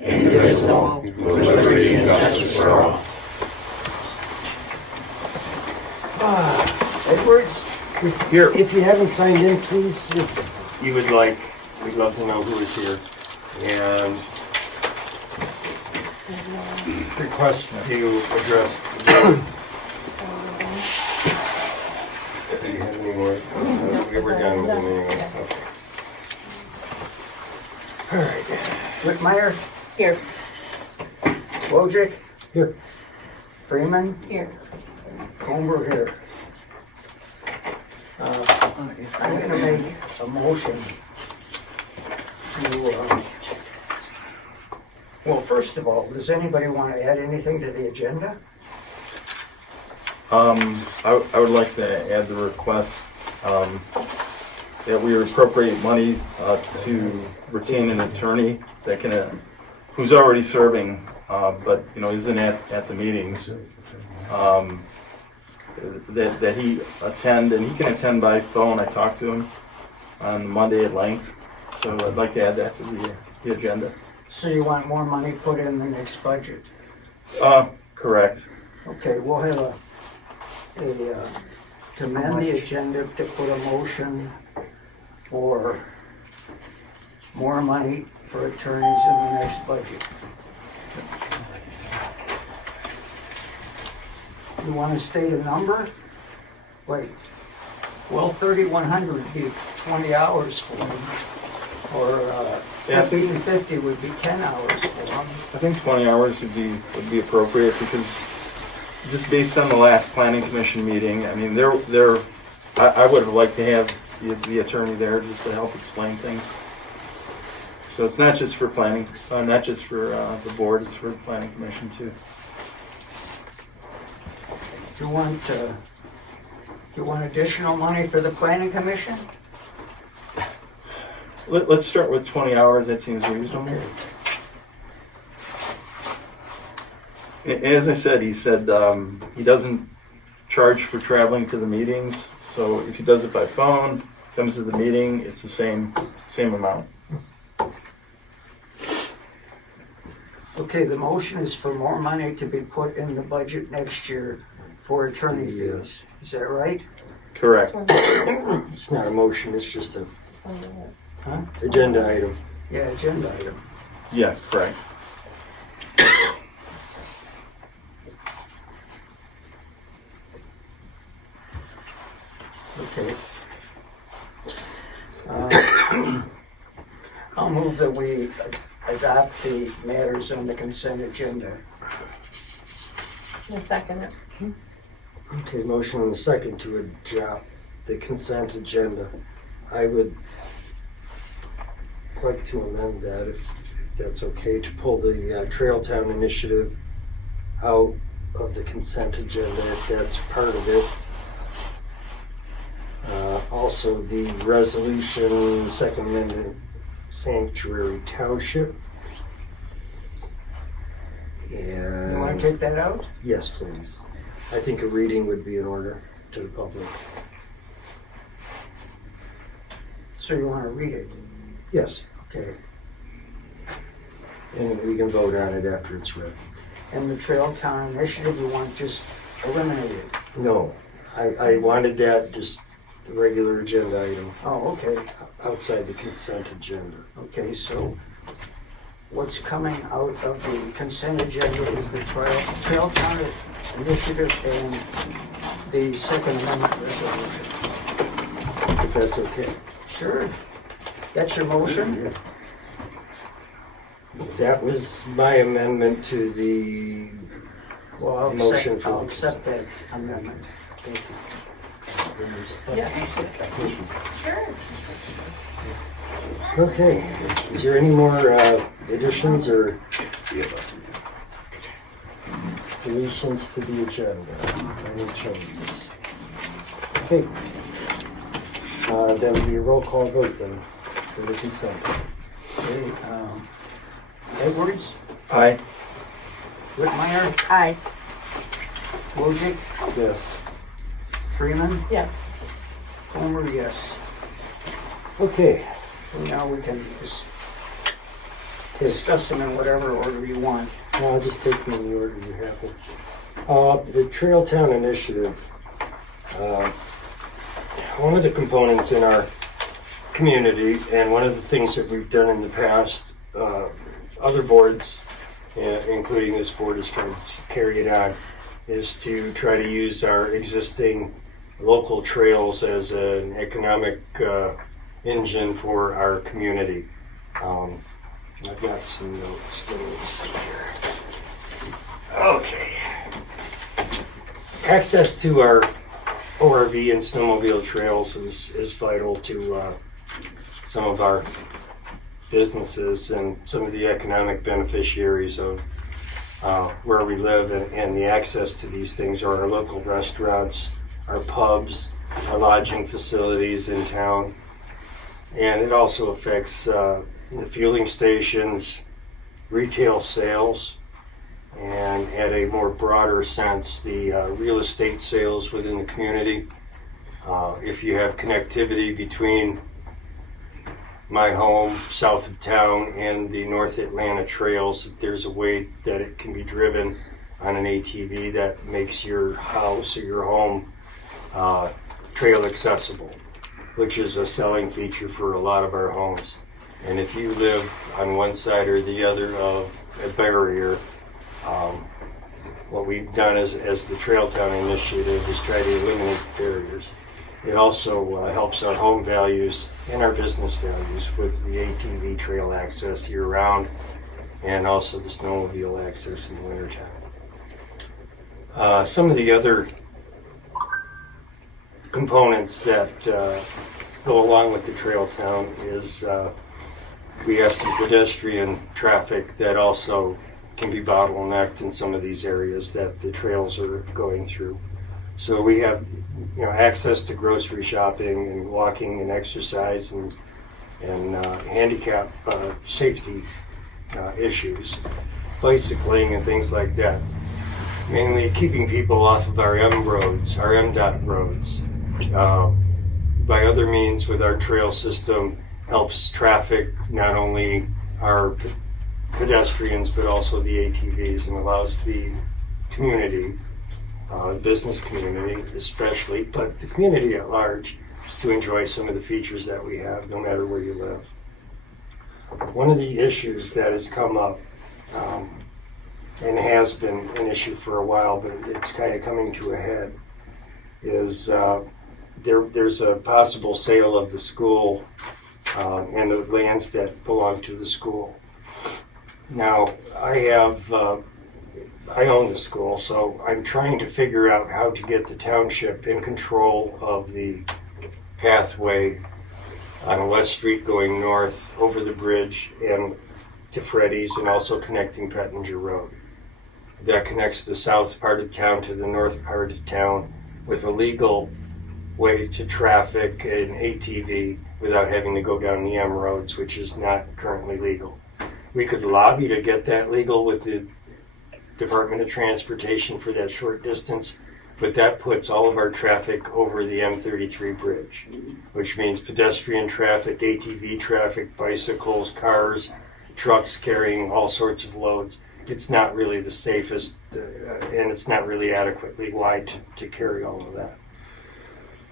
indivisible, with liberty and justice for all. Edwards, Here. if you haven't signed in, please. You would like, we'd love to know who is here. And request to address. Do you have any more? We were done with them anyway. Okay. All right. Whitmire, Here. Wojcik, Here. Freeman, Here. Comer here. I'm gonna make a motion to, well, first of all, does anybody want to add anything to the agenda? I would like to add the request that we appropriate money to retain an attorney that can, who's already serving, but isn't at the meetings. That he attend, and he can attend by phone. I talked to him on Monday at length, so I'd like to add that to the agenda. So you want more money put in the next budget? Correct. Okay, we'll have to amend the agenda to put a motion for more money for attorneys in the next budget. You want to state a number? Wait. Well, 3,100 would be 20 hours for them. Or 1,550 would be 10 hours for them. I think 20 hours would be appropriate, because just based on the last planning commission meeting, I mean, I would have liked to have the attorney there just to help explain things. So it's not just for planning, not just for the board, it's for the planning commission too. Do you want additional money for the planning commission? Let's start with 20 hours, that seems reasonable. As I said, he said he doesn't charge for traveling to the meetings, so if he does it by phone, comes to the meeting, it's the same amount. Okay, the motion is for more money to be put in the budget next year for attorney fees. Is that right? Correct. It's not a motion, it's just a agenda item. Yeah, agenda item. Yeah, correct. Okay. I'll move that we adopt the matters on the consent agenda. I'll second it. Okay, motion and a second to adopt the consent agenda. I would like to amend that, if that's okay, to pull the Trail Town initiative out of the consent agenda, if that's part of it. Also, the resolution, Second Amendment, Sanctuary Township. And You want to take that out? yes, please. I think a reading would be in order to the public. So you want to read it? Yes, Okay. and we can vote on it after it's read. And the Trail Town initiative, you want just eliminated? No, I wanted that just a regular agenda item Oh, okay. outside the consent agenda. Okay, so what's coming out of the consent agenda is the Trail Town initiative and the Second Amendment resolution. If that's okay. Sure. That's your motion? That was my amendment to the Well, Motion for I'll the accept that amendment. Thank you. Yes. Sure. Okay, is there any more additions or deletions to the agenda? Any changes? Okay. That would be a roll call vote then for the consent. Okay, Edwards, Aye. Whitmire, Aye. Wojcik, Yes. Freeman, Yes. Comer, yes. Okay, So now we can just discuss them in whatever order you want. I'll just take them in the order you have them. The Trail Town Initiative. One of the components in our community, and one of the things that we've done in the past, other boards, including this board, is trying to carry it on, is to try to use our existing local trails as an economic engine for our community. I've got some notes. Let me see here. Okay. Access to our ORV and snowmobile trails is vital to some of our businesses and some of the economic beneficiaries of where we live, and the access to these things are our local restaurants, our pubs, our lodging facilities in town. And it also affects the fueling stations, retail sales, and at a more broader sense, the real estate sales within the community. If you have connectivity between my home south of town and the North Atlanta trails, if there's a way that it can be driven on an ATV that makes your house or your home trail accessible, which is a selling feature for a lot of our homes. And if you live on one side or the other of a barrier, what we've done as the Trail Town Initiative is try to eliminate barriers. It also helps our home values and our business values with the ATV trail access year-round, and also the snowmobile access in the wintertime. Some of the other components that go along with the Trail Town is we have some pedestrian traffic that also can be bottlenecked in some of these areas that the trails are going through. So we have, access to grocery shopping and walking and exercise and handicap safety issues, bicycling and things like that. Mainly keeping people off of our M roads, our MDOT roads. By other means, with our trail system, helps traffic not only our pedestrians but also the ATVs, and allows the community, business community especially, but the community at large, to enjoy some of the features that we have no matter where you live. One of the issues that has come up and has been an issue for a while, but it's kind of coming to a head, is there's a possible sale of the school and the lands that belong to the school. Now, I own the school, so I'm trying to figure out how to get the township in control of the pathway on West Street going north over the bridge and to Freddy's, and also connecting Pettinger Road. That connects the south part of town to the north part of town with a legal way to traffic an ATV without having to go down the M roads, which is not currently legal. We could lobby to get that legal with the Department of Transportation for that short distance, but that puts all of our traffic over the M33 bridge, which means pedestrian traffic, ATV traffic, bicycles, cars, trucks carrying all sorts of loads. It's not really the safest, and it's not really adequately wide to carry all of that.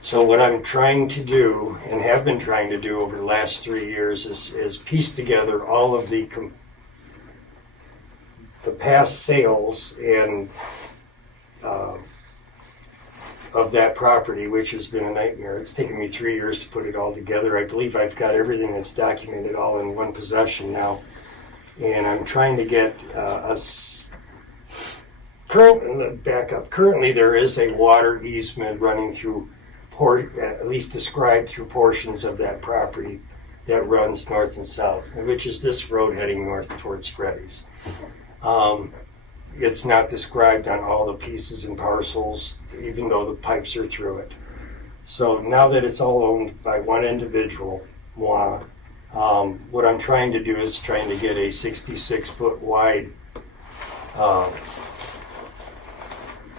So what I'm trying to do, and have been trying to do over the last 3 years, is piece together all of the past sales and of that property, which has been a nightmare. It's taken me 3 years to put it all together. I believe I've got everything that's documented all in one possession now, and I'm trying to get Currently, there is a water easement running through, at least described through portions of that property that runs north and south, which is this road heading north towards Freddy's. It's not described on all the pieces and parcels, even though the pipes are through it. So now that it's all owned by one individual, moi, what I'm trying to do is trying to get a 66-foot wide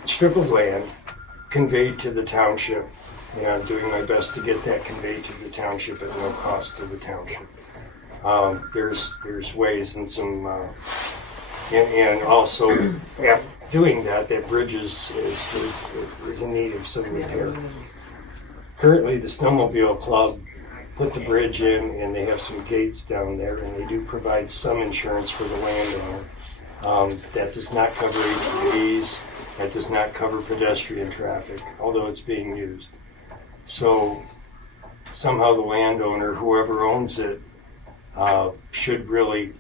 strip of land conveyed to the township, and I'm doing my best to get that conveyed to the township at no cost to the township. There's ways and some, and also after doing that, that bridge is in need of some repair. Currently, the Snowmobile Club put the bridge in, and they have some gates down there, and they do provide some insurance for the landowner. That does not cover ATVs, that does not cover pedestrian traffic, although it's being used. So somehow the landowner, whoever owns it, should really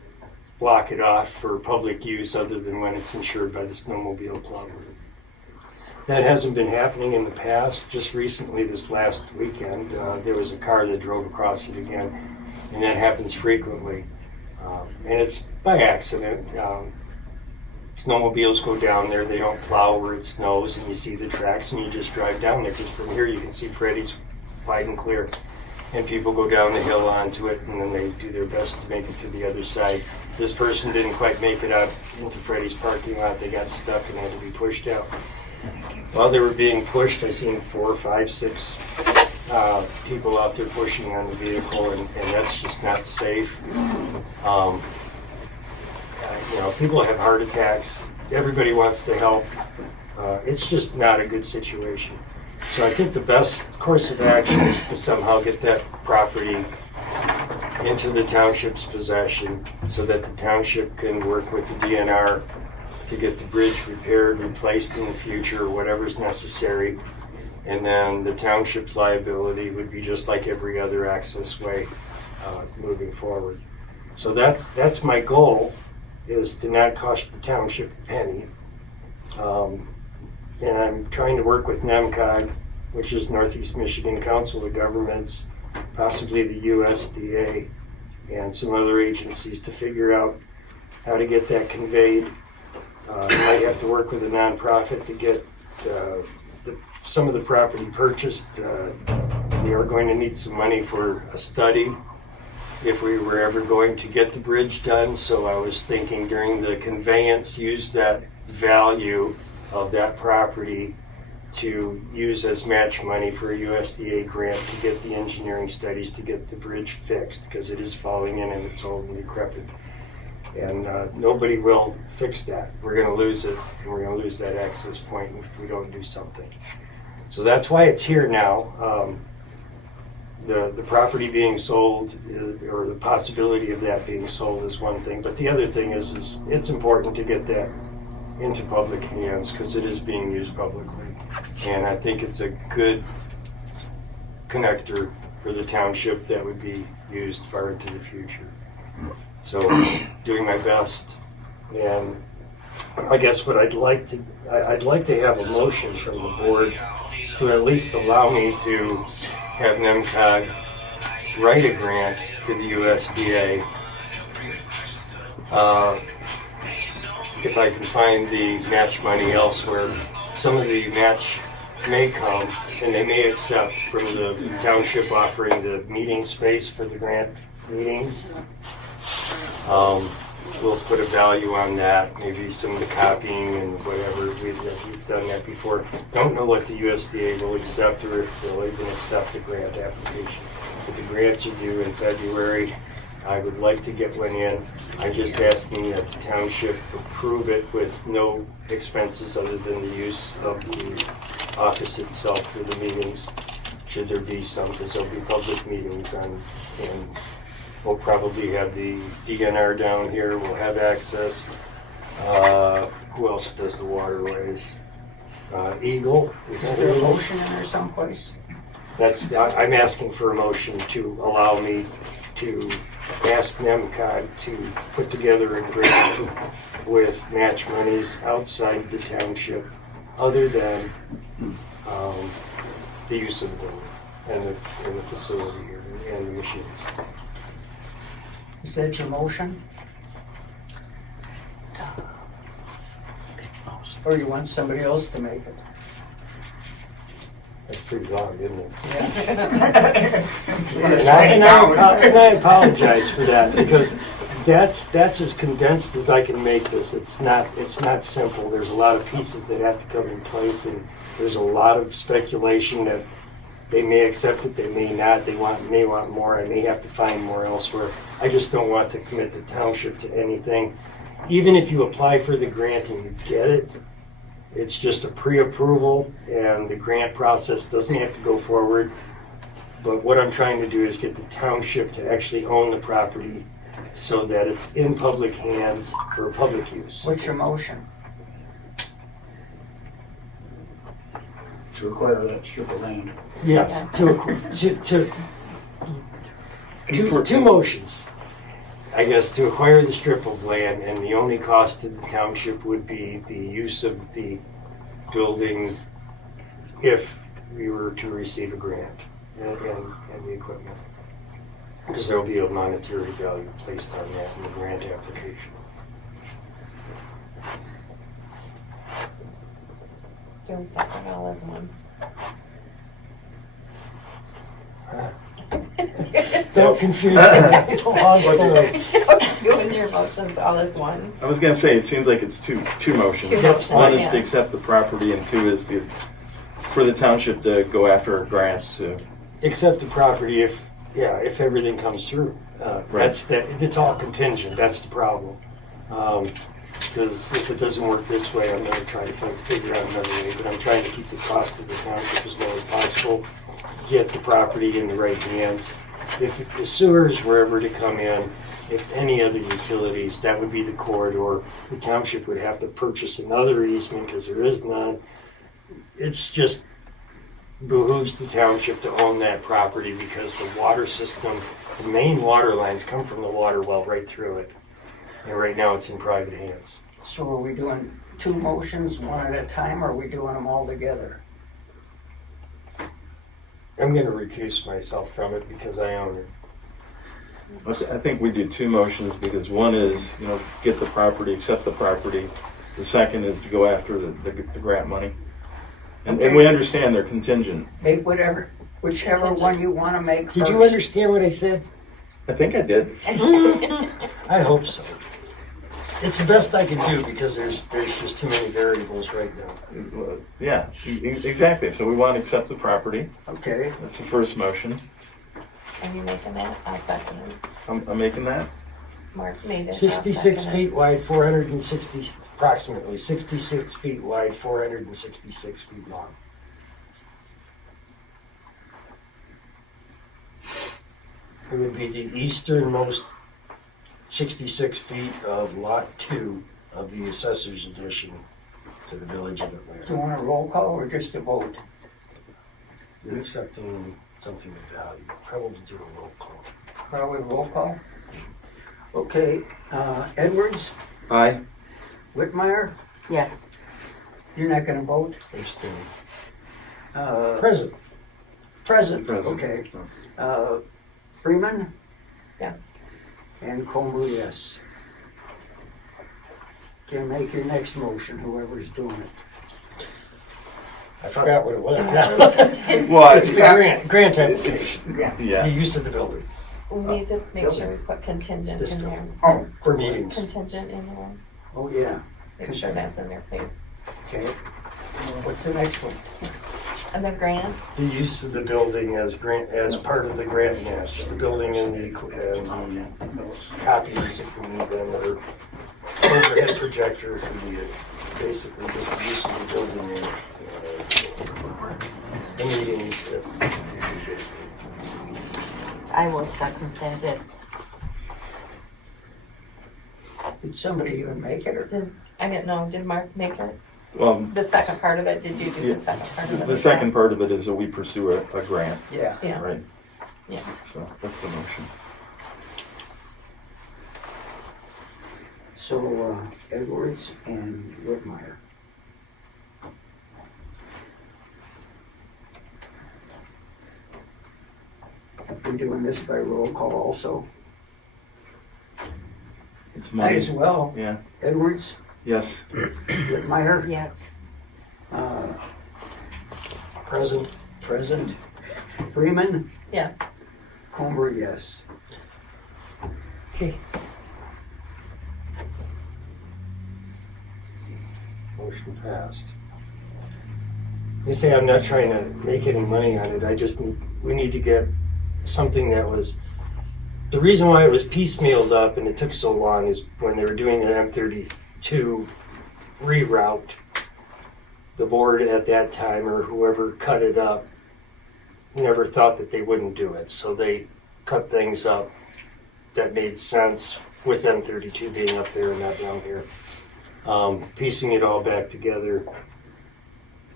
block it off for public use other than when it's insured by the Snowmobile Club. That hasn't been happening in the past. Just recently, this last weekend, there was a car that drove across it again, and that happens frequently. And it's by accident. Snowmobiles go down there, they don't plow where it snows, and you see the tracks, and you just drive down there, because from here you can see Freddy's wide and clear. And people go down the hill onto it, and then they do their best to make it to the other side. This person didn't quite make it out into Freddy's parking lot. They got stuck and had to be pushed out. While they were being pushed, I seen 4, 5, 6 people out there pushing on the vehicle, and that's just not safe. People have heart attacks. Everybody wants to help. It's just not a good situation. So I think the best course of action is to somehow get that property into the township's possession so that the township can work with the DNR to get the bridge repaired, replaced in the future, whatever's necessary. And then the township's liability would be just like every other access way moving forward. So that's my goal, is to not cost the township a penny. And I'm trying to work with NEMCOG, which is Northeast Michigan Council of Governments, possibly the USDA, and some other agencies to figure out how to get that conveyed. You might have to work with a nonprofit to get some of the property purchased. We are going to need some money for a study if we were ever going to get the bridge done. So I was thinking during the conveyance, use that value of that property to use as match money for a USDA grant to get the engineering studies to get the bridge fixed, because it is falling in and it's old and decrepit. And nobody will fix that. We're going to lose it, and we're going to lose that access point if we don't do something. So that's why it's here now. The property being sold, or the possibility of that being sold, is one thing. But the other thing is it's important to get that into public hands, because it is being used publicly. And I think it's a good connector for the township that would be used far into the future. So doing my best. And I guess what I'd like to have a motion from the board to at least allow me to have NEMCOG write a grant to the USDA. If I can find the match money elsewhere. Some of the match may come, and they may accept from the township offering the meeting space for the grant meetings. We'll put a value on that, maybe some of the copying and whatever. We've done that before. Don't know what the USDA will accept, or if they'll even accept the grant application. But the grants are due in February. I would like to get one in. I'm just asking that the township approve it with no expenses other than the use of the office itself for the meetings, should there be some, because there'll be public meetings and we'll probably have the DNR down here. We'll have access. Who else does the waterways? Eagle. Is there a motion in there someplace? I'm asking for a motion to allow me to ask NEMCOG to put together a grant with match monies outside of the township, other than the use of the building and the facility here and the machines. Is that your motion? Or you want somebody else to make it? That's pretty long, isn't it? Yeah. And I apologize for that, because that's as condensed as I can make this. It's not simple. There's a lot of pieces that have to come in place, and there's a lot of speculation that They may accept it, they may not, may want more, I may have to find more elsewhere. I just don't want to commit the township to anything. Even if you apply for the grant and you get it, it's just a pre-approval and the grant process doesn't have to go forward. But what I'm trying to do is get the township to actually own the property so that it's in public hands for public use. What's your motion? To acquire that strip of land. Yes, two motions. I guess to acquire the strip of land, and the only cost to the township would be the use of the building if we were to receive a grant and the equipment. Because there will be a monetary value placed on that in the grant application. Doing second all as one. Don't confuse me. It's a long story. Doing your motions all as one. I was gonna say, it seems like it's two motions. Two That's motions, One is yeah. to accept the property, and two is for the township to go after grants to. Accept the property if everything comes through. It's all contingent, that's the problem. Because if it doesn't work this way, I'm gonna try to figure out another way, but I'm trying to keep the cost of the township as low as possible, get the property in the right hands. If the sewers were ever to come in, if any other utilities, that would be the corridor. The township would have to purchase another easement because there is none. It's just behooves the township to own that property because the water system, the main water lines come from the water well right through it. And right now it's in private hands. So are we doing two motions, one at a time, or are we doing them all together? I'm gonna recuse myself from it because I own it. I think we do two motions because one is, get the property, accept the property. The second is to go after the grant money. And we understand they're contingent. Make whichever one you want to make first. Did you understand what I said? I think I did. I hope so. It's the best I can do because there's just too many variables right now. Yeah, exactly. So we want to accept the property. Okay, That's the first motion. Are you making that? I'll second it. I'm making that. Mark made it. I'll 66 second it. feet wide, approximately 66 feet wide, 466 feet long. It would be the easternmost 66 feet of Lot 2 of the Assessor's Edition to the Village of do you Atlanta. want a roll call or just a vote? You're accepting something of value, probably do a roll call. Probably roll call. Okay, Edwards, Aye. Whitmire, Yes. you're not gonna vote? Abstain. Present, Present. okay. Freeman Yes. and Comer, yes. Can make your next motion, whoever's doing it. I forgot what it was. Well, It's the grant application, yeah. the use of the building We need to make sure we put contingent This in there. building. Oh, for meetings. Contingent in there. Oh, yeah, Make sure that's in there, please. okay. What's the next one? And the grant, The use of the building as part of the grant match, the building and the copiers if we need them, or overhead projector if we need it. Basically, just the use of the building and the meetings. I will second that. Did somebody even make it, or? I didn't know, did Mark make it? Well, The second part of it, did you do the second part of it? the second part of it is that we pursue a grant, Yeah. Yeah, right? yeah. So that's the motion. So, Edwards and Whitmire. We're doing this by roll call also. It's Might money. as well. Yeah. Edwards, Yes. Whitmire, Yes. Present. present. Freeman, Yes. Comer, yes. Okay. Motion passed. You say I'm not trying to make any money on it. We need to get something that was. The reason why it was piecemealed up and it took so long is when they were doing an M32 reroute, the board at that time or whoever cut it up never thought that they wouldn't do it. So they cut things up that made sense with M32 being up there and not down here. Piecing it all back together.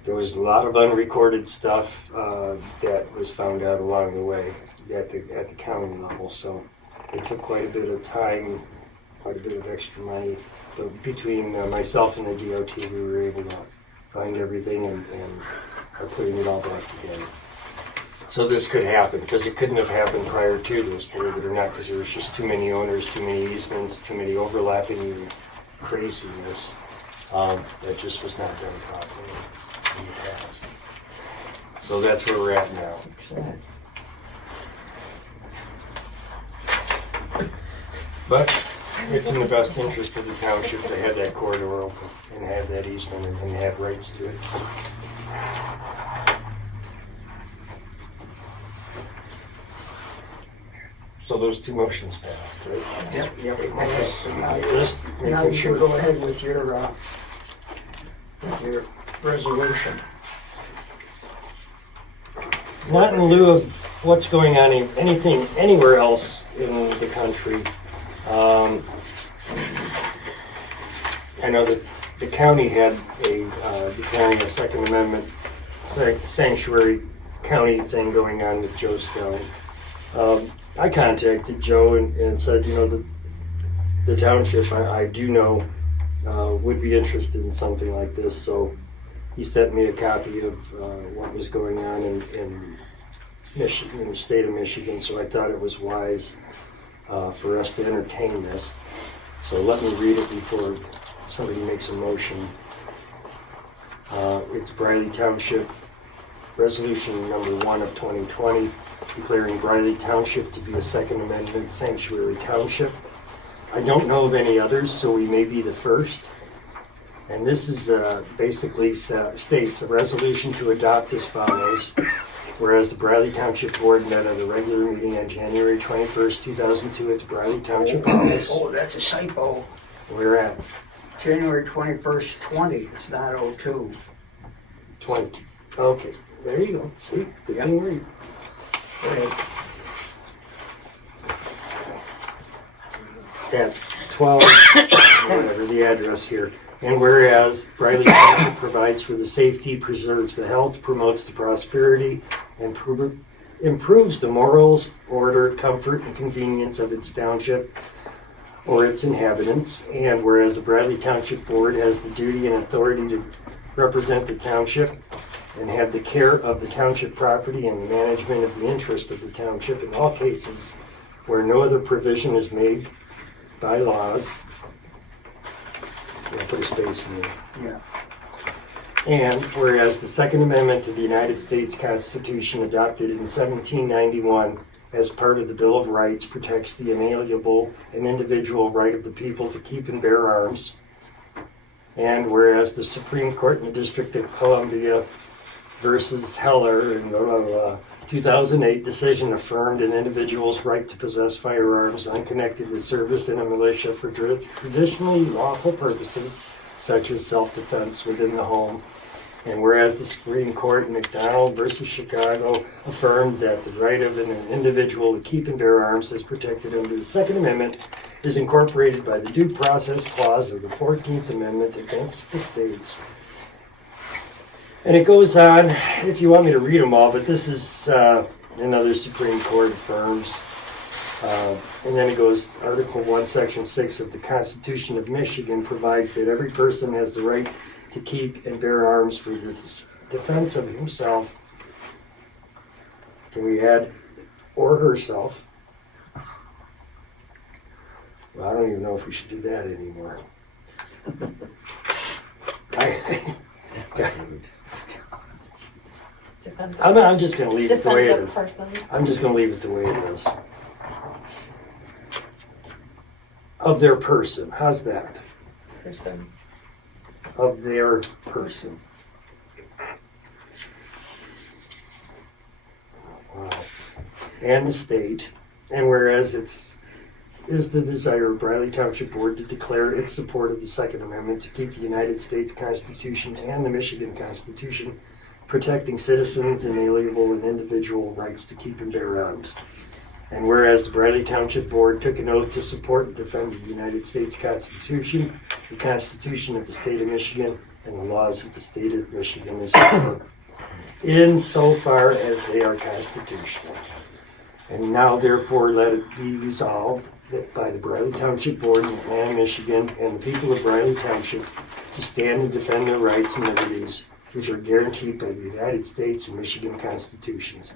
There was a lot of unrecorded stuff that was found out along the way at the county level. So it took quite a bit of time, quite a bit of extra money. But between myself and the DOT, we were able to find everything and are putting it all back together. So this could happen, because it couldn't have happened prior to this, believe it or not, because there was just too many owners, too many easements, too many overlapping craziness that just was not done properly in the past. So that's where we're at now. Excellent. But it's in the best interest of the township to have that corridor open and have that easement and have rights to it. So those two motions passed, right? Yep. Okay. Just Now making you sure. can go ahead with your resolution. Not in lieu of what's going on in anything anywhere else in the country. I know that the county had declaring a Second Amendment sanctuary county thing going on with Joe Stone. I contacted Joe and said, the township, I do know, would be interested in something like this. So he sent me a copy of what was going on in Michigan, in the state of Michigan. So I thought it was wise for us to entertain this. So let me read it before somebody makes a motion. It's Briley Township Resolution number 1 of 2020, declaring Briley Township to be a Second Amendment sanctuary township. I don't know of any others, so we may be the first. And this is basically states a resolution to adopt as follows. Whereas the Briley Township Board met at a regular meeting on January 21st, 2002 at the Briley Township office. Oh, that's a typo. Where at? January 21st, 20. It's not 02. 20. Okay, there you go. See? Good thing we read. Go ahead. At 12, whatever the address here. And whereas Briley Township provides for the safety, preserves the health, promotes the prosperity, and improves the morals, order, comfort, and convenience of its township or its inhabitants. And whereas the Briley Township Board has the duty and authority to represent the township and have the care of the township property and the management of the interest of the township in all cases where no other provision is made by laws. I'll put a space in there. Yeah. And whereas the Second Amendment to the United States Constitution adopted in 1791 as part of the Bill of Rights protects the inalienable and individual right of the people to keep and bear arms. And whereas the Supreme Court in the District of Columbia versus Heller in the 2008 decision affirmed an individual's right to possess firearms unconnected with service in a militia for traditionally lawful purposes, such as self-defense within the home. And whereas the Supreme Court in McDonald versus Chicago affirmed that the right of an individual to keep and bear arms as protected under the Second Amendment is incorporated by the Due Process Clause of the 14th Amendment against the states. And it goes on, if you want me to read them all, but this is another Supreme Court affirms. And then it goes, Article 1, Section 6 of the Constitution of Michigan provides that every person has the right to keep and bear arms for the defense of himself. Can we add, or herself? Well, I don't even know if we should do that anymore. Depends I'm on, just going to leave it the way it depends on is. persons. I'm just going to leave it the way it is. Of their person. How's that? Person. Of their person. and the state. And whereas is the desire of Briley Township Board to declare its support of the Second Amendment to keep the United States Constitution and the Michigan Constitution, protecting citizens' inalienable and individual rights to keep and bear arms. And whereas the Briley Township Board took an oath to support and defend the United States Constitution, the Constitution of the State of Michigan, and the laws of the State of Michigan insofar as they are constitutional. And now therefore let it be resolved that by the Briley Township Board in Atlanta, Michigan, and the people of Briley Township to stand and defend their rights and liberties, which are guaranteed by the United States and Michigan Constitutions.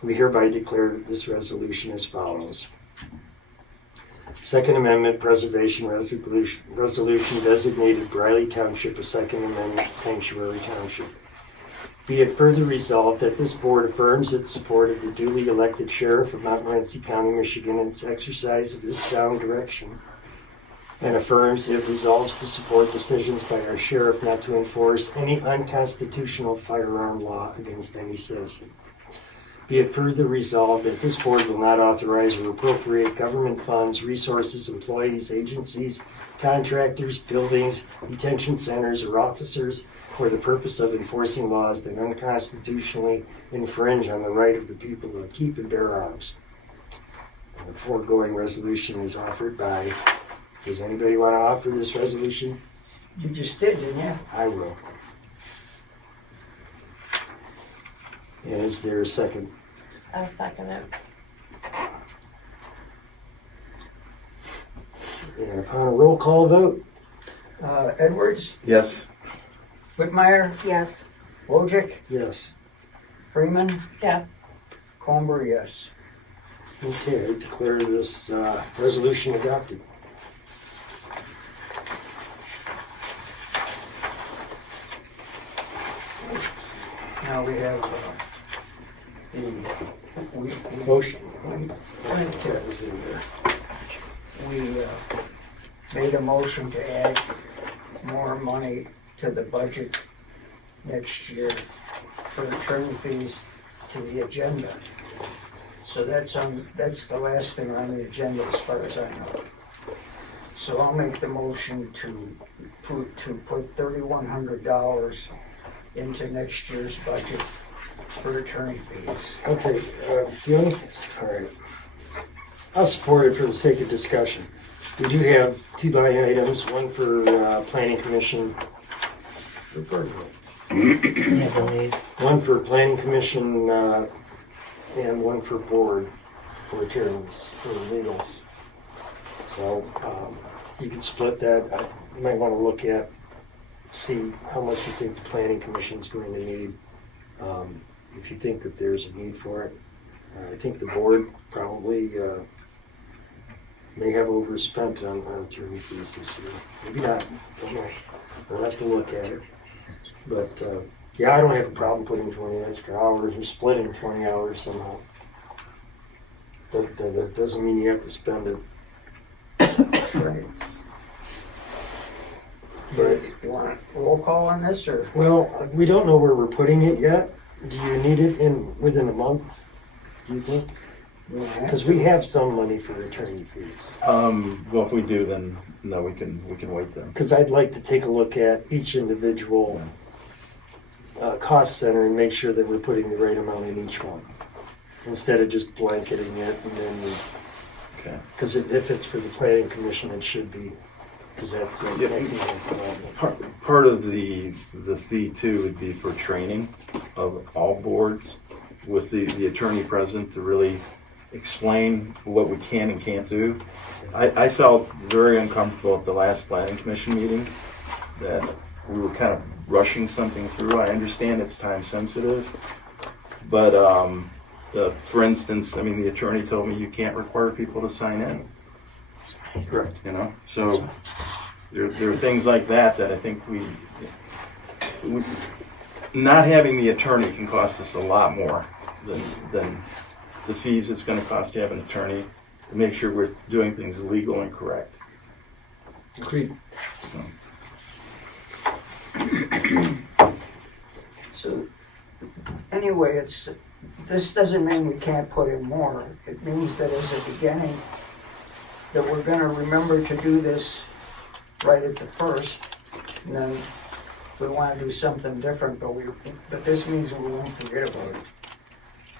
We hereby declare this resolution as follows. Second Amendment Preservation Resolution designated Briley Township a Second Amendment Sanctuary Township. Be it further resolved that this board affirms its support of the duly elected sheriff of Montmorency County, Michigan, in its exercise of his sound direction, and affirms it resolves to support decisions by our sheriff not to enforce any unconstitutional firearm law against any citizen. Be it further resolved that this board will not authorize or appropriate government funds, resources, employees, agencies, contractors, buildings, detention centers, or officers for the purpose of enforcing laws that unconstitutionally infringe on the right of the people to keep and bear arms. And the foregoing resolution is offered by, does anybody want to offer this resolution? You just did, didn't you? I will. And is there a second? I'll second it. And upon a roll call vote, Edwards, Yes. Whitmire, Yes. Wojcik, yes. Freeman, Yes. Comber, yes. Okay, I declare this resolution adopted. Now we have we Motion. made a motion to add more money to the budget next year for attorney fees to the agenda. So that's the last thing on the agenda as far as I know. So I'll make the motion to put $3,100 into next year's budget for attorney fees. Okay, all right. I'll support it for the sake of discussion. We do have two line items, one for planning commission, I believe. one for planning commission, and one for board for attorneys, for legals. So you can split that. You might want to look at, see how much you think the planning commission is going to need. If you think that there's a need for it. I think the board probably may have overspent on attorney fees this year. Maybe not, don't know. We'll have to look at it. But yeah, I don't have a problem putting 20 extra hours or splitting 20 hours somehow. That doesn't mean you have to spend it. That's right. But you want a roll call on this, or? Well, we don't know where we're putting it yet. Do you need it within a month, do you think? Because we have some money for attorney fees. Well, if we do, then no, we can wait then. Because I'd like to take a look at each individual cost center and make sure that we're putting the right amount in each one. Instead of just blanketing it and then, Okay. because if it's for the planning commission, it should be, because that's Part of the fee too would be for training of all boards with the attorney present to really explain what we can and can't do. I felt very uncomfortable at the last planning commission meeting that we were kind of rushing something through. I understand it's time sensitive, but for instance, I mean, the attorney told me you can't require people to sign in. correct. You know, so there are things like that I think we not having the attorney can cost us a lot more than the fees it's going to cost to have an attorney to make sure we're doing things legal and correct. Agreed. So, So, anyway, it's this doesn't mean we can't put in more. It means that as a beginning, that we're gonna remember to do this right at the first, and then if we wanna do something different, but this means we won't forget about it,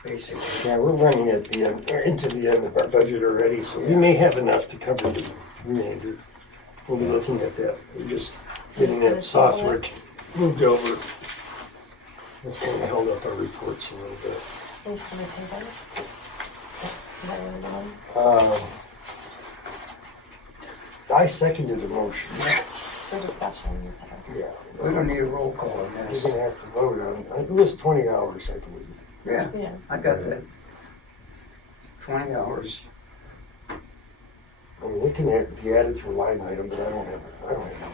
basically. Yeah, we're running at the end, or into the end of our budget already, so we may have enough to cover the remainder. We'll be looking at that. We're just getting that software moved over. That's kind of held up our reports a little bit. Are you still gonna take that? Is that what we're doing? I seconded the motion. For discussion, et cetera. Yeah. We don't need a roll call on We're this. gonna have to vote on it. It was 20 hours, I believe. Yeah, Yeah. I got that. 20 hours. I mean, it can be added to a line item, but I don't have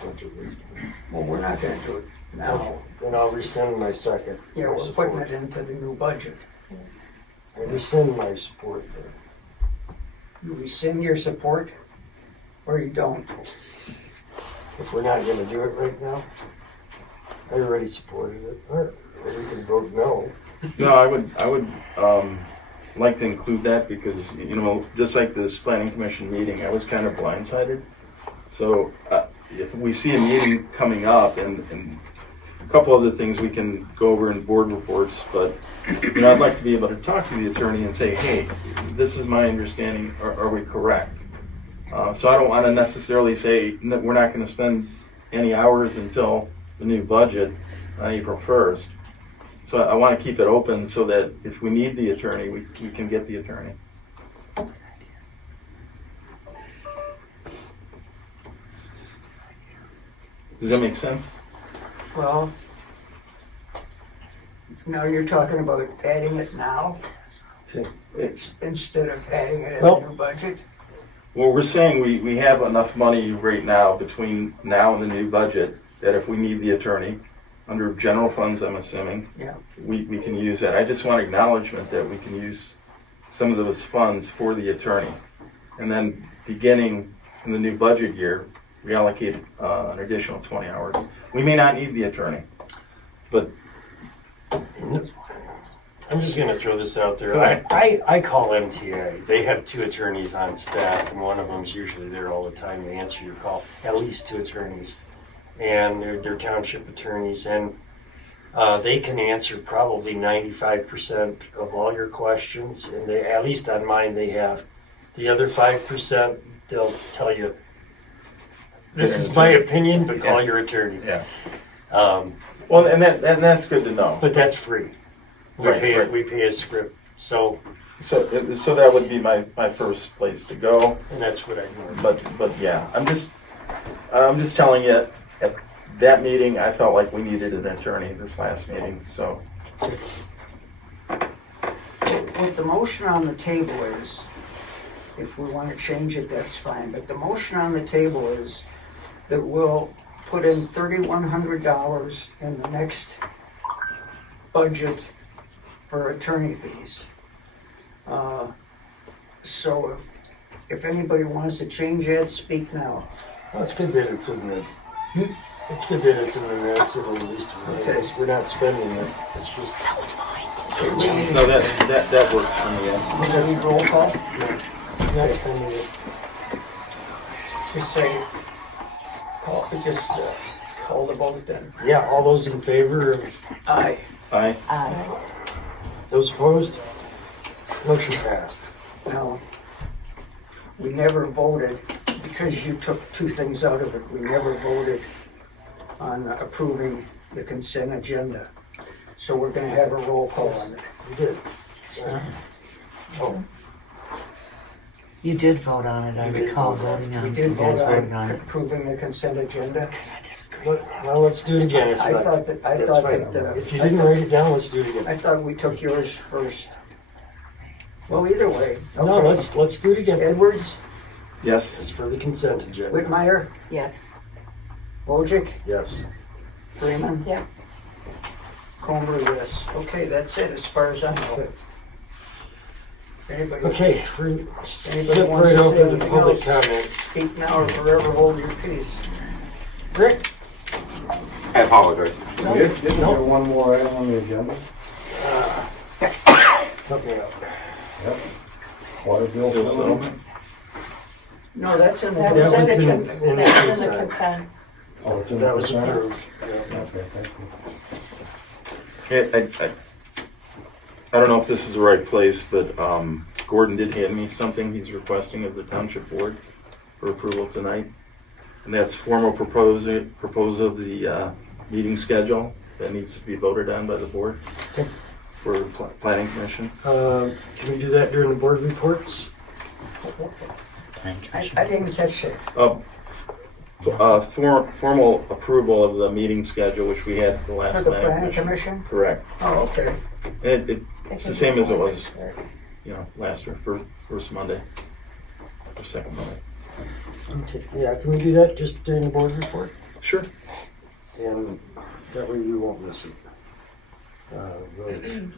a budget with me. Well, we're not gonna do it now. Then I'll rescind my second. Yeah, my we're support. putting it into the new budget. I rescind my support there. You rescind your support, or you don't? If we're not gonna do it right now, I already supported it, or we can vote no. No, I would like to include that because, you know, just like this planning commission meeting, I was kind of blindsided. So if we see a meeting coming up and a couple other things we can go over in board reports, but, you know, I'd like to be able to talk to the attorney and say, hey, this is my understanding, are we correct? So I don't want to necessarily say that we're not going to spend any hours until the new budget on April 1st. So I want to keep it open so that if we need the attorney, we can get the attorney. Does that make sense? Well, now you're talking about adding it now? It's, Instead of adding it in Well- the new budget? Well, we're saying we have enough money right now between now and the new budget that if we need the attorney, under general funds, I'm assuming, Yeah. we can use that. I just want acknowledgement that we can use some of those funds for the attorney. And then beginning in the new budget year, we allocate an additional 20 hours. We may not need the attorney, but I'm just gonna throw this out there. I call MTA. They have 2 attorneys on staff, and one of them's usually there all the time. They answer your call. At least 2 attorneys, and they're township attorneys, and they can answer probably 95% of all your questions. And they, at least on mine, they have the other 5%. They'll tell you, "This is my opinion, but call your attorney." yeah. Um, Well, and that's good to know. but that's free. We Right, pay right. we pay a script, so So that would be my first place to go. and that's what I normally. But yeah, I'm just telling you, at that meeting, I felt like we needed an attorney this last meeting, so. What the motion on the table is, if we want to change it, that's fine, but the motion on the table is that we'll put in $3,100 in the next budget for attorney fees. So if anybody wants to change that, speak now. Well, it's good that it's in the. It's good that it's in the minutes and at least Okay. we're not spending it. It's just No, that works for me. Yeah. Does that need roll call? not spending it. Just say, just call the vote then. Yeah, all those in favor of Aye. Aye. Aye. those opposed? Motion passed. Now, we never voted, because you took 2 things out of it, we never voted on approving the consent agenda. So we're gonna have a roll call on it. We did. Oh, You did vote on it, I We did recall vote on it. voting on We it. did You guys vote voted on on it. approving the consent agenda. well, let's do it again if you I like. thought that, That's fine. that, If you didn't write it down, let's do it again. I thought we took yours first. Well, either way. No, okay. let's do it again. Edwards, Yes. It's for the consent agenda. Whitmire, Yes. Wojcik, Yes. Freeman, Yes. Comer, yes. Okay, that's it as far as I know. Okay. Anybody, Okay, we're Anybody flip wants right to over say to anything public else? comment. speak now or forever hold your peace. Rick? I apologize. Isn't there one more item on the agenda? Help me out. Yep. Water bill settlement. No, that's in the That That was was in in- the in the that was in the consent. consent. Oh, it's in That the was consent? approved. Yeah. Okay, thank you. I don't know if this is the right place, but Gordon did hand me something he's requesting of the township board for approval tonight. And that's formal proposal of the meeting schedule that needs to be voted on by the board Okay. for planning commission. Can we do that during the board reports? I didn't catch it. Formal approval of the meeting schedule, which we had the last For the planning planning commission. commission? Correct. Oh, okay. It's the same as it was, last year, first Monday, or second Monday. Okay. Yeah, can we do that just during the board report? Sure. And that way we won't miss it. Roads.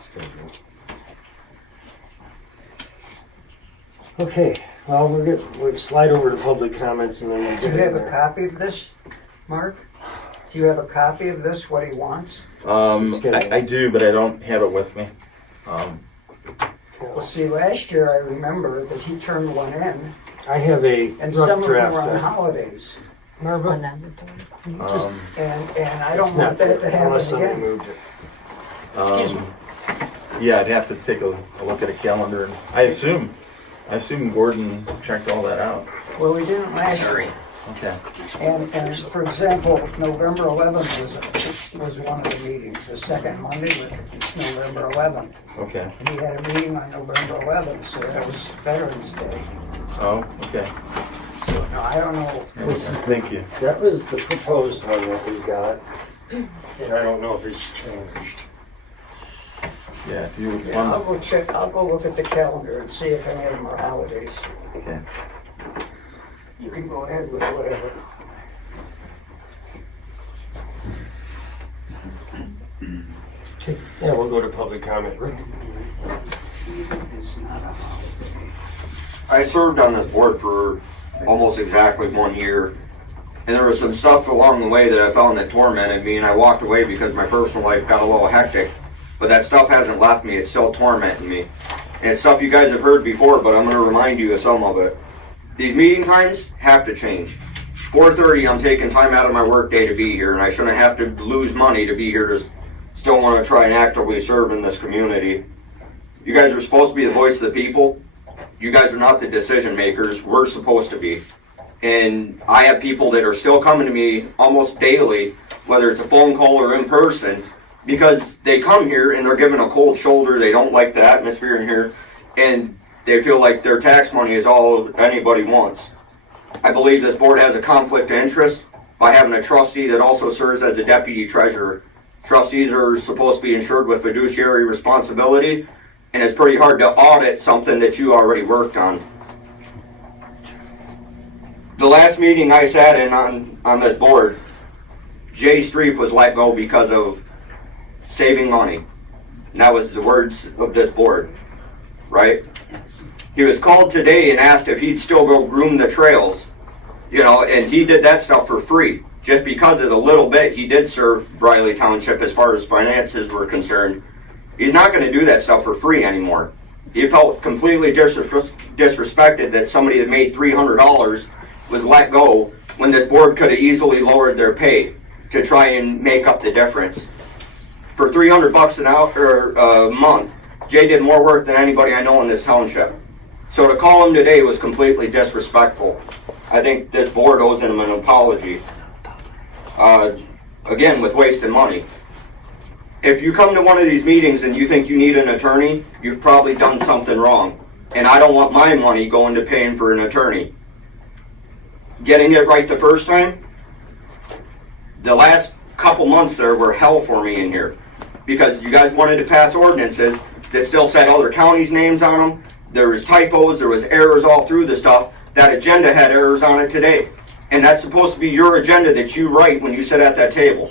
Schedule. Okay, well, we'll slide over to public comments and then we'll Do get you in have a there. copy of this, Mark? Do you have a copy of this, what he wants? I do, but I don't have it with me. Well, see, last year I remember that he turned one in, I have a and some rough of them draft. were on holidays. Marva? One on the door. Just- And I It's don't not want that to good, happen unless somebody again. moved it. Excuse me. Yeah, I'd have to take a look at a calendar. And I assume Gordon checked all that out. Well, we didn't last year. Okay. And for example, November 11th was one of the meetings. The second Monday was November 11th. Okay. And he had a meeting on November 11th, so that was Veterans Day. Oh, okay. So, no, I don't know. Thank you. That was the proposed one that we got. And I don't know if it's changed. Yeah, if you Yeah, I'll want. go check, I'll go look at the calendar and see if any of them are holidays. Okay. You can go ahead with whatever. Okay, yeah, we'll go to public comment. Rick? I served on this board for almost exactly 1 year, and there was some stuff along the way that I found that tormented me, and I walked away because my personal life got a little hectic. But that stuff hasn't left me; it's still tormenting me. And it's stuff you guys have heard before, but I'm going to remind you of some of it. These meeting times have to change. 4:30, I'm taking time out of my work day to be here, and I shouldn't have to lose money to be here to still want to try and actively serve in this community. You guys are supposed to be the voice of the people. You guys are not the decision makers. We're supposed to be. And I have people that are still coming to me almost daily, whether it's a phone call or in person, because they come here and they're given a cold shoulder. They don't like the atmosphere in here, and they feel like their tax money is all anybody wants. I believe this board has a conflict of interest by having a trustee that also serves as a deputy treasurer. Trustees are supposed to be insured with fiduciary responsibility, and it's pretty hard to audit something that you already worked on. The last meeting I sat in on this board, Jay Streif was let go because of saving money. And that was the words of this board, right? He was called today and asked if he'd still go groom the trails, and he did that stuff for free. Just because of the little bit he did serve Briley Township as far as finances were concerned. He's not going to do that stuff for free anymore. He felt completely disrespected that somebody that made $300 was let go when this board could have easily lowered their pay to try and make up the difference. For $300 an hour or a month, Jay did more work than anybody I know in this township. So to call him today was completely disrespectful. I think this board owes him an apology. Again, with wasting money. If you come to one of these meetings and you think you need an attorney, you've probably done something wrong. And I don't want my money going to paying for an attorney. Getting it right the first time, the last couple months there were hell for me in here. Because you guys wanted to pass ordinances that still said other counties' names on them. There was typos, there was errors all through the stuff. That agenda had errors on it today. And that's supposed to be your agenda that you write when you sit at that table.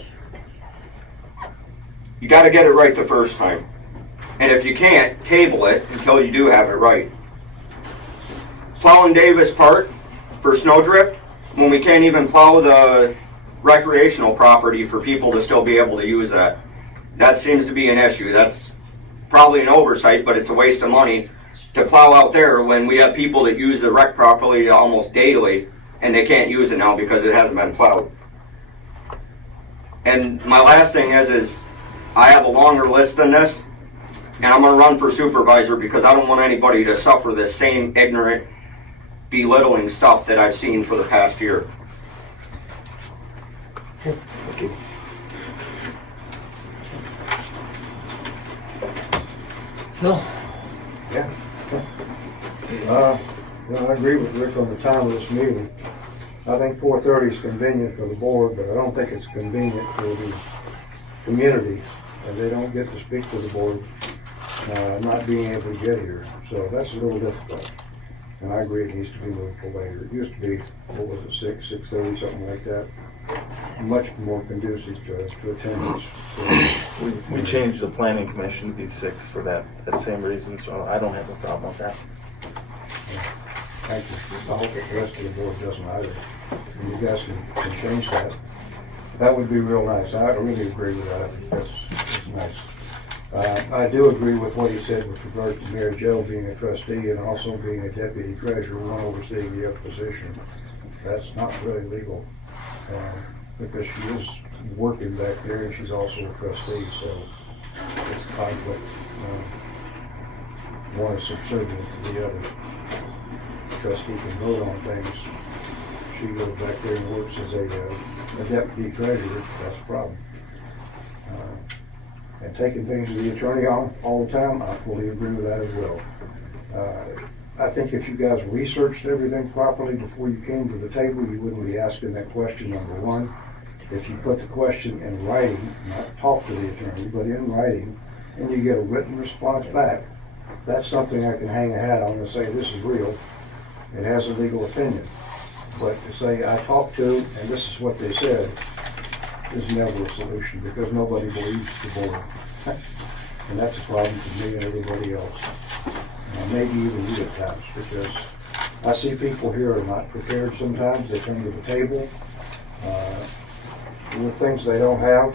You got to get it right the first time. And if you can't, table it until you do have it right. Plowing Davis Park for snowdrift when we can't even plow the recreational property for people to still be able to use that. That seems to be an issue. That's probably an oversight, but it's a waste of money to plow out there when we have people that use the wreck properly almost daily, and they can't use it now because it hasn't been plowed. And my last thing is I have a longer list than this, and I'm gonna run for supervisor because I don't want anybody to suffer the same ignorant, belittling stuff that I've seen for the past year. Phil? I agree with Rick on the time of this meeting. I think 4:30 is convenient for the board, but I don't think it's convenient for the community. And they don't get to speak to the board, not being able to get here. So that's a little difficult. And I agree it needs to be moved to later. It used to be, what was it, 6:30, something like that. Much more conducive to attendance. We changed the planning commission to be 6 for that same reason, so I don't have a problem with that. Thank you. I hope that the rest of the board doesn't either. And you guys can change that. That would be real nice. I really agree with that. I think that's nice. I do agree with what he said with regards to Mary Jo being a trustee and also being a deputy treasurer, one overseeing the other position. That's not really legal, because she is working back there and she's also a trustee, so it's a conflict. One is subservient to the other. Trustee can vote on things. She goes back there and works as a deputy treasurer. That's a problem. And taking things to the attorney on all the time, I fully agree with that as well. I think if you guys researched everything properly before you came to the table, you wouldn't be asking that question, number one. If you put the question in writing, not talk to the attorney, but in writing, and you get a written response back, that's something I can hang a hat on and say, this is real. It has a legal opinion. But to say, I talked to, and this is what they said, is never a solution because nobody believes the board. And that's a problem for me and everybody else. Maybe even you at times, because I see people here are not prepared sometimes. They come to the table with things they don't have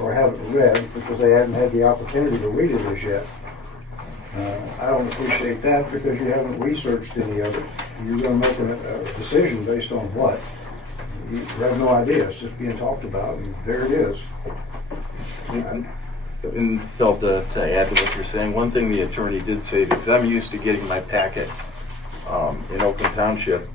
or haven't read because they haven't had the opportunity to read it as yet. I don't appreciate that because you haven't researched any of it. You're going to make a decision based on what? You have no idea. It's just being talked about, and there it is. And Phil, to add to what you're saying, one thing the attorney did say, because I'm used to getting my packet in Oakland Township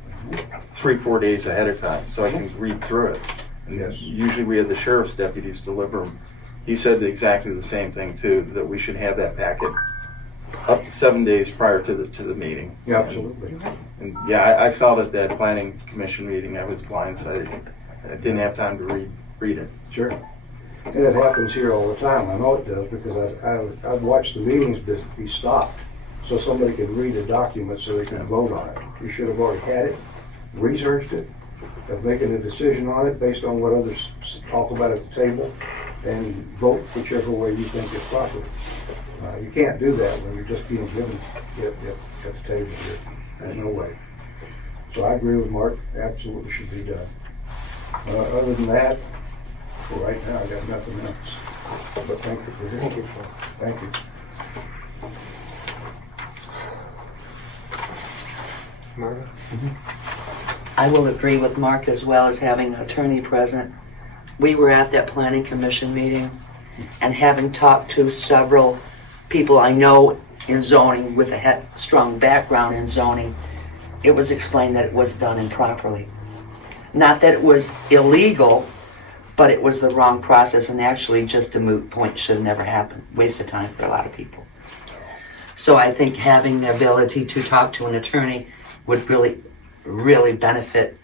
3-4 days ahead of time, so I can read through it. And Yes. usually we have the sheriff's deputies deliver them. He said exactly the same thing too, that we should have that packet up to 7 days prior to the meeting. Yeah, absolutely. And yeah, I felt at that planning commission meeting I was blindsided. I didn't have time to read it. Sure. And it happens here all the time. I know it does because I've watched the meetings be stopped so somebody can read a document so they can vote on it. You should have already had it, researched it, of making a decision on it based on what others talk about at the table, and vote whichever way you think is proper. You can't do that when you're just being given it at the table here. There's no way. So I agree with Mark. Absolutely should be done. Other than that, for right now, I got nothing else. But thank you for hearing. Thank you. Marva? I will agree with Mark as well as having an attorney present. We were at that planning commission meeting, and having talked to several people I know in zoning with a strong background in zoning, it was explained that it was done improperly. Not that it was illegal, but it was the wrong process, and actually just a moot point. Should have never happened. Waste of time for a lot of people. So I think having the ability to talk to an attorney would really benefit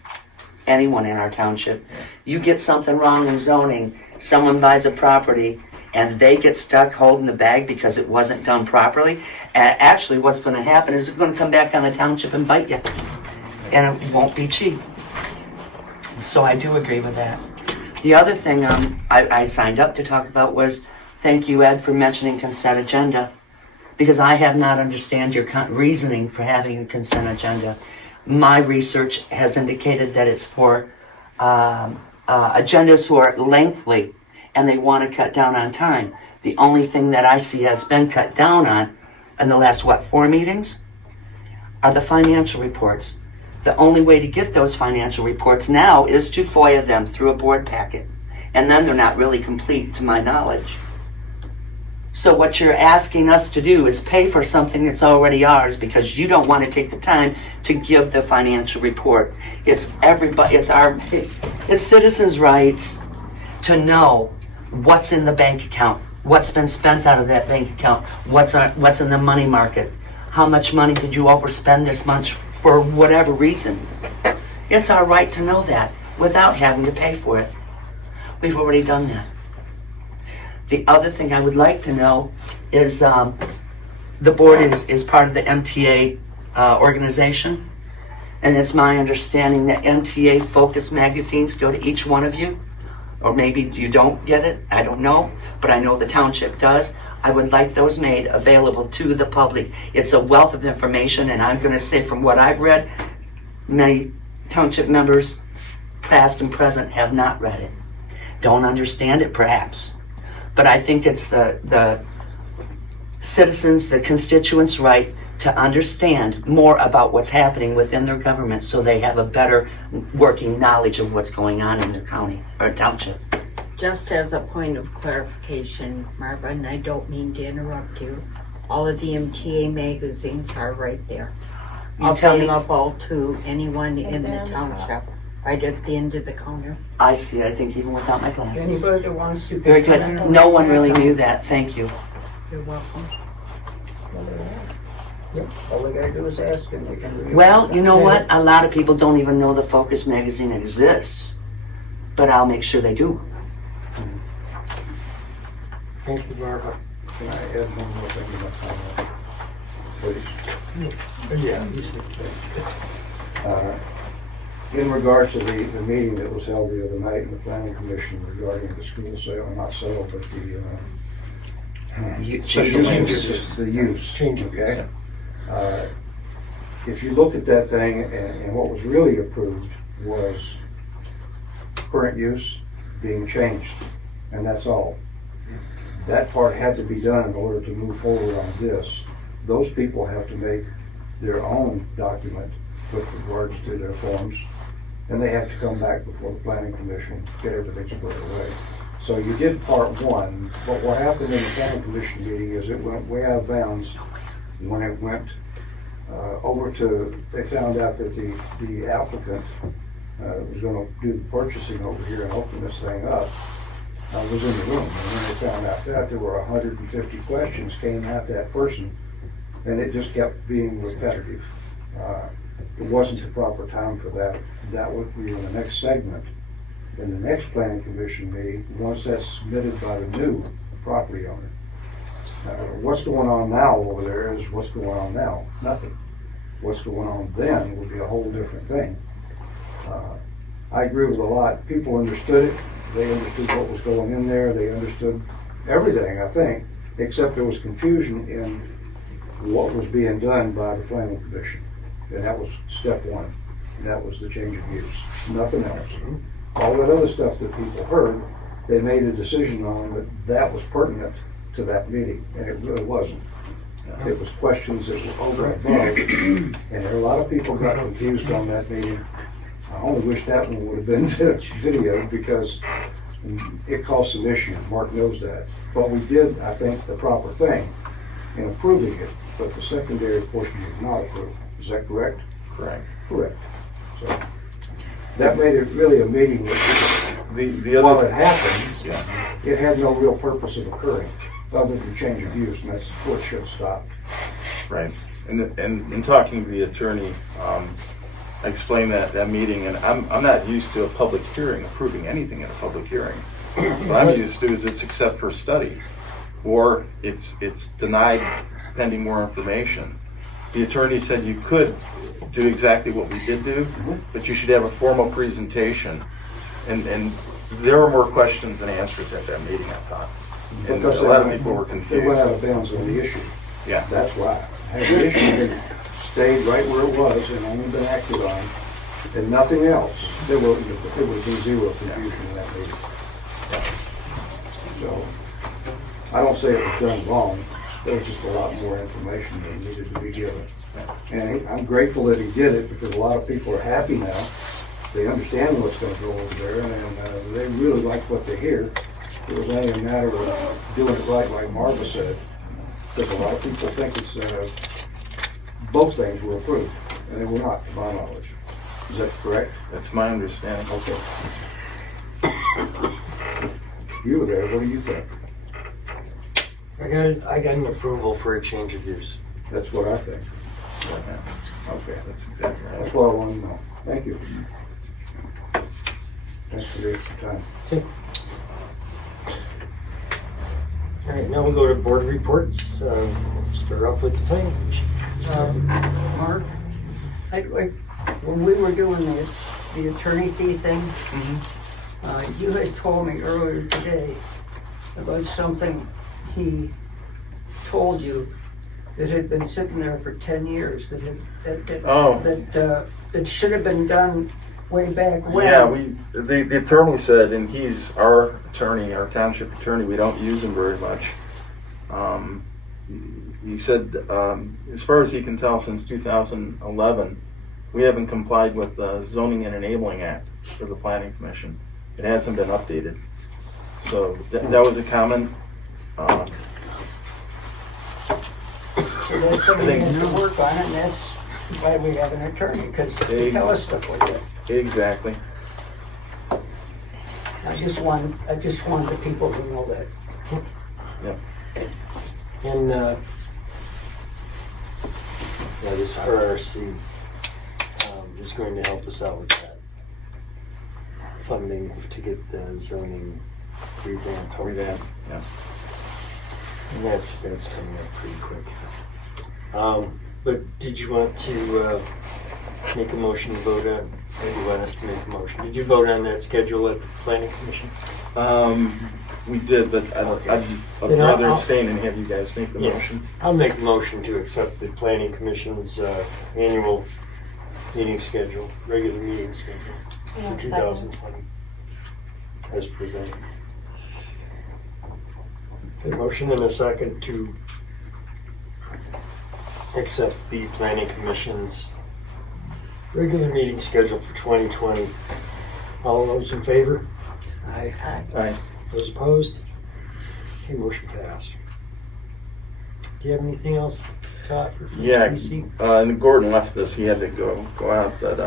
anyone in our township. You get something wrong in zoning, someone buys a property and they get stuck holding the bag because it wasn't done properly. And actually what's going to happen is it's going to come back on the township and bite you. And it won't be cheap. So I do agree with that. The other thing I signed up to talk about was, thank you, Ed, for mentioning consent agenda, because I have not understand your reasoning for having a consent agenda. My research has indicated that it's for agendas who are lengthy and they want to cut down on time. The only thing that I see has been cut down on in the last, 4 meetings, are the financial reports. The only way to get those financial reports now is to FOIA them through a board packet. And then they're not really complete to my knowledge. So what you're asking us to do is pay for something that's already ours because you don't want to take the time to give the financial report. It's citizens' rights to know what's in the bank account, what's been spent out of that bank account, what's in the money market, how much money did you overspend this month for whatever reason. It's our right to know that without having to pay for it. We've already done that. The other thing I would like to know is the board is part of the MTA organization, and it's my understanding that MTA Focus magazines go to each one of you, or maybe you don't get it, I don't know, but I know the township does. I would like those made available to the public. It's a wealth of information, and I'm going to say from what I've read, many township members, past and present, have not read it. Don't understand it, perhaps. But I think it's the citizens, the constituents' right to understand more about what's happening within their government so they have a better working knowledge of what's going on in their county or township. Just as a point of clarification, Marva, and I don't mean to interrupt you, all of the MTA magazines are right there. You tell me. Available to anyone in the township, right at the end of the counter. I see it, I think, even without my glasses. Anybody that wants to. Very good. No one really knew that. Thank you. You're welcome. Yep, all they gotta do is ask and they can read it. Well, you know what? A lot of people don't even know the Focus magazine exists, but I'll make sure they do. Thank you, Barbara. Can I add one more thing to my comment, please? Yeah, he said. In regards to the meeting that was held the other night in the planning commission regarding the school sale, not sale, but Special the use. Change of Okay. If you look at that thing, and what was really approved was current use being changed, and that's all. That part had to be done in order to move forward on this. Those people have to make their own document with regards to their forms, and they have to come back before the planning commission, get everything squared away. So you did part one, but what happened in the planning commission meeting is it went way out of bounds when it went over to, they found out that the applicant was gonna do the purchasing over here and open this thing up, was in the room. And when they found out that, there were 150 questions came at that person, and it just kept being repetitive. It wasn't the proper time for that. That would be in the next segment. In the next planning commission meeting, once that's submitted by the new property owner. What's going on now over there is what's going on now, nothing. What's going on then would be a whole different thing. I agree with a lot. People understood it. They understood what was going in there. They understood everything, I think, except there was confusion in what was being done by the planning commission. And that was step one. And that was the change of use, nothing else. All that other stuff that people heard, they made a decision on that was pertinent to that meeting, and it really wasn't. It was questions that were over and above, and a lot of people got confused on that meeting. I only wish that one would have been videoed because it caused some issues. Mark knows that. But we did, I think, the proper thing in approving it, but the secondary portion was not approved. Is that correct? Correct. Correct. So that made it really a meeting that, The while other, it happened, it had no real purpose of occurring, other than change of use, and that's where it should have stopped. right, and in talking to the attorney, I explained that meeting, and I'm not used to a public hearing, approving anything in a public hearing. What I'm used to is it's except for study, or it's denied pending more information. The attorney said you could do exactly what we did do, but you should have a formal presentation. And there were more questions than answers at that meeting, I thought. And Because a lot of people were They went confused. out of bounds on the issue. Yeah. That's why. Had the issue been stayed right where it was and only been acted on, and nothing else, there would be zero confusion in that meeting. So, I don't say it was done wrong, there was just a lot more information that needed to be given. And I'm grateful that he did it, because a lot of people are happy now. They understand what's gonna go over there, and they really like what they hear. It was only a matter of doing it right, like Marva said, because a lot of people think it's, both things were approved, and they were not, to my knowledge. Is that correct? That's my understanding. Okay. You were there, what do you think? I got an approval for a change of use. That's what I think. Okay, that's exactly right. That's what I want to know. Thank you. Thanks for the extra time. All right, now we'll go to board reports. Start off with the planning commission. Mark, when we were doing the attorney fee thing, you had told me earlier today about something he told you that had been sitting there for 10 years, that should have been done way back when. Yeah, the attorney said, and he's our attorney, our township attorney, we don't use him very much. He said, as far as he can tell, since 2011, we haven't complied with the Zoning and Enabling Act for the Planning Commission. It hasn't been updated. So that was a comment. So that's something we have to work on, and that's why we have an attorney, because they tell us stuff like that. Exactly. I just wanted the people to know that. Yep. And this RRC is going to help us out with that funding to get the zoning revamped. Revamp, yeah. And that's coming up pretty quick. But did you want to make a motion to vote on, or do you want us to make a motion? Did you vote on that schedule at the planning commission? We did, but I'd Then rather I'll- abstain and have you guys make the Yeah. motion. I'll make a motion to accept the planning commission's annual meeting schedule, regular meeting schedule for 2020 as presented. A motion and a second to accept the planning commission's regular meeting schedule for 2020. All those in favor? Aye. Those opposed? Okay, motion passed. Do you have anything else, Todd, for Yeah, PC? and Gordon left this, he had to go out, but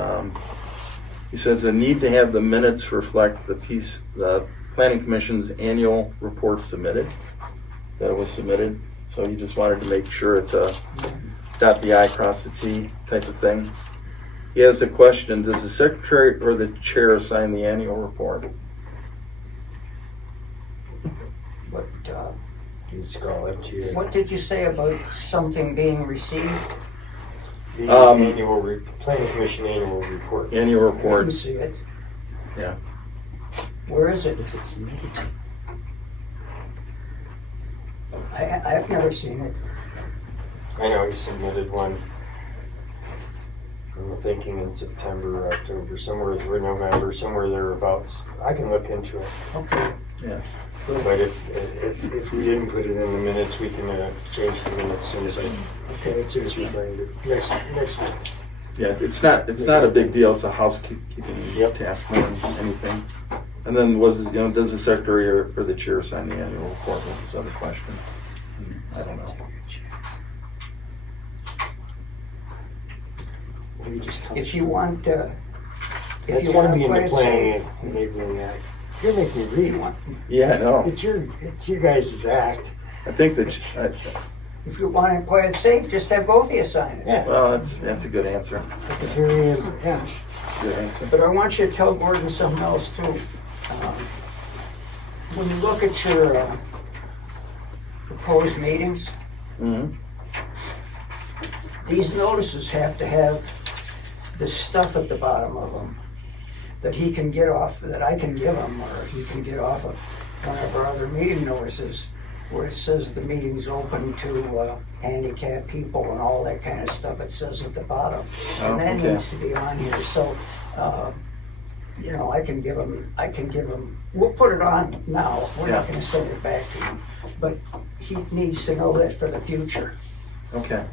he says the need to have the minutes reflect the planning commission's annual report submitted, that was submitted. So he just wanted to make sure it's a dot the I, cross the T type of thing. He has a question, does the secretary or the chair assign the annual report? But You scroll up to your, what did you say about something being received? the planning commission annual report. Annual I didn't report, see it. Yeah. Where is it? Was it submitted? I've never seen it. I know he submitted one. I'm thinking in September or October, somewhere, or November, somewhere thereabouts. I can look into it. Okay. yeah. But if we didn't put it in the minutes, we can change the minutes as soon as Okay. soon as we find it. Next week. Yeah, it's not a big deal, it's a housekeeping Yep. task more than anything. And then does the secretary or the chair sign the annual report, was his other question. I don't know. We just touched If you on it. want, That's gonna be in the planning and enabling act. You're making me read one. Yeah, I know. It's your guys' act. I think that, If you want to play it safe, just have both of you sign it. Yeah. well, that's a good answer. Secretary and, yeah. Good answer. But I want you to tell Gordon something else too. When you look at your proposed meetings, Mm-hmm. these notices have to have this stuff at the bottom of them that he can get off, that I can give him, or he can get off of one of our other meeting notices, where it says the meeting's open to handicapped people and all that kind of stuff. It says at the bottom. And that okay. needs to be on here. So you know, I can give him, we'll put it on now. We're not Yeah. gonna send it back to him. But he needs to know that for the future. Okay.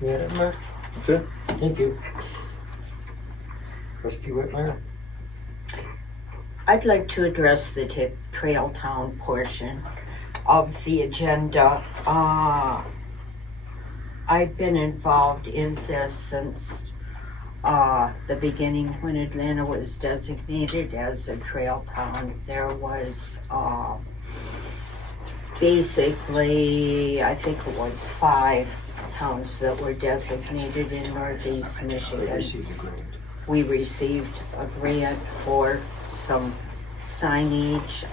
You had it, Mark? That's it? Thank you. Trustee Whitmire? I'd like to address the Trail Town portion of the agenda. I've been involved in this since the beginning when Atlanta was designated as a trail town. There was basically, I think it was 5 towns that were designated in Northeast They Michigan. received a grant. We received a grant for some signage.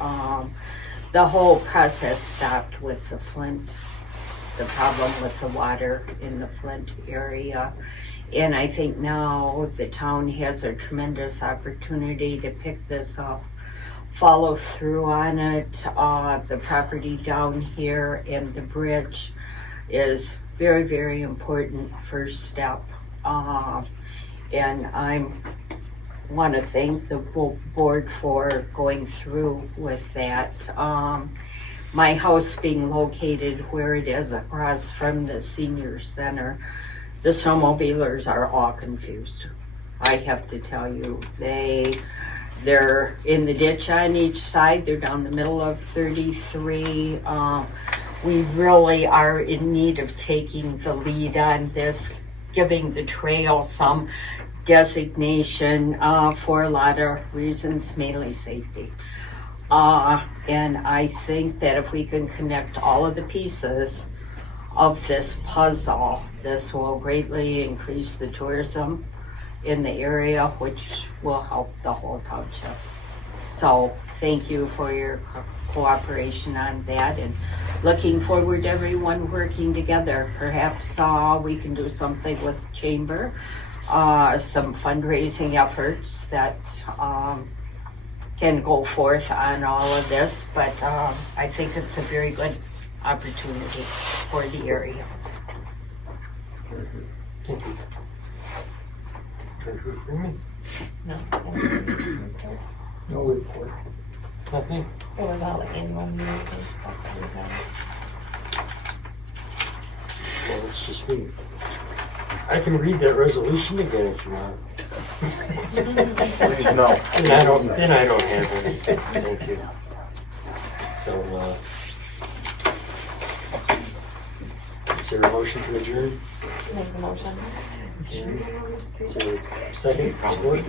The whole process stopped with the Flint, the problem with the water in the Flint area. And I think now the town has a tremendous opportunity to pick this up, follow through on it. The property down here and the bridge is very, very important first step. And I want to thank the board for going through with that. My house being located where it is across from the senior center, the snowmobilers are all confused. I have to tell you, they're in the ditch on each side. They're down the middle of 33. We really are in need of taking the lead on this, giving the trail some designation for a lot of reasons, mainly safety. And I think that if we can connect all of the pieces of this puzzle, this will greatly increase the tourism in the area, which will help the whole township. So thank you for your cooperation on that, and looking forward to everyone working together. Perhaps we can do something with the chamber, some fundraising efforts that can go forth on all of this, but I think it's a very good opportunity for the area. Thank you. Treasurer Freeman? No report. Nothing? It was all the annual meetings and stuff that we had. Well, it's just me. I can read that resolution again if you want. Please no. Then I don't have anything. Thank you. So, is there a motion to adjourn? Make the motion. Is there a second? Support?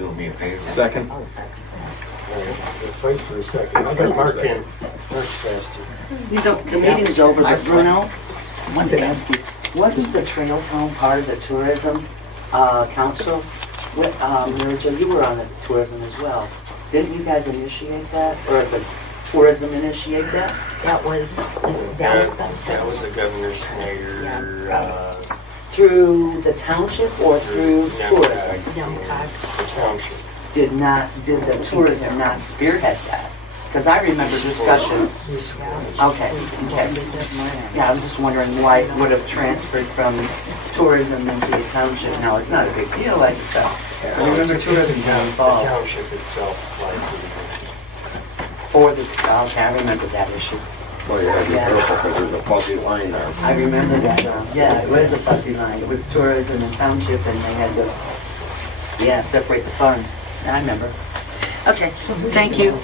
Second. I'll second that. All right, so fight for a second. I'll get Mark in. Mark's faster. You know, the meeting's over, but Bruno, I wanted to ask you, wasn't the Trail Town part of the tourism council? Mary Jo, you were on the tourism as well. Didn't you guys initiate that, or the tourism initiate that? That was That was the Governor Snyder, Through the township or through tourism? Township. Did the tourism not spearhead that? Because I remember discussion. Okay. Yeah, I was just wondering why it would have transferred from tourism into the township. Now, it's not a big deal, I just thought, I remember tourism being The involved. township itself applied Okay, I remember that issue. Well, you gotta be careful because there's a fuzzy line there. I remember that, yeah, it was a fuzzy line. It was tourism and township, and they had to, separate the funds. I remember. Okay, thank you.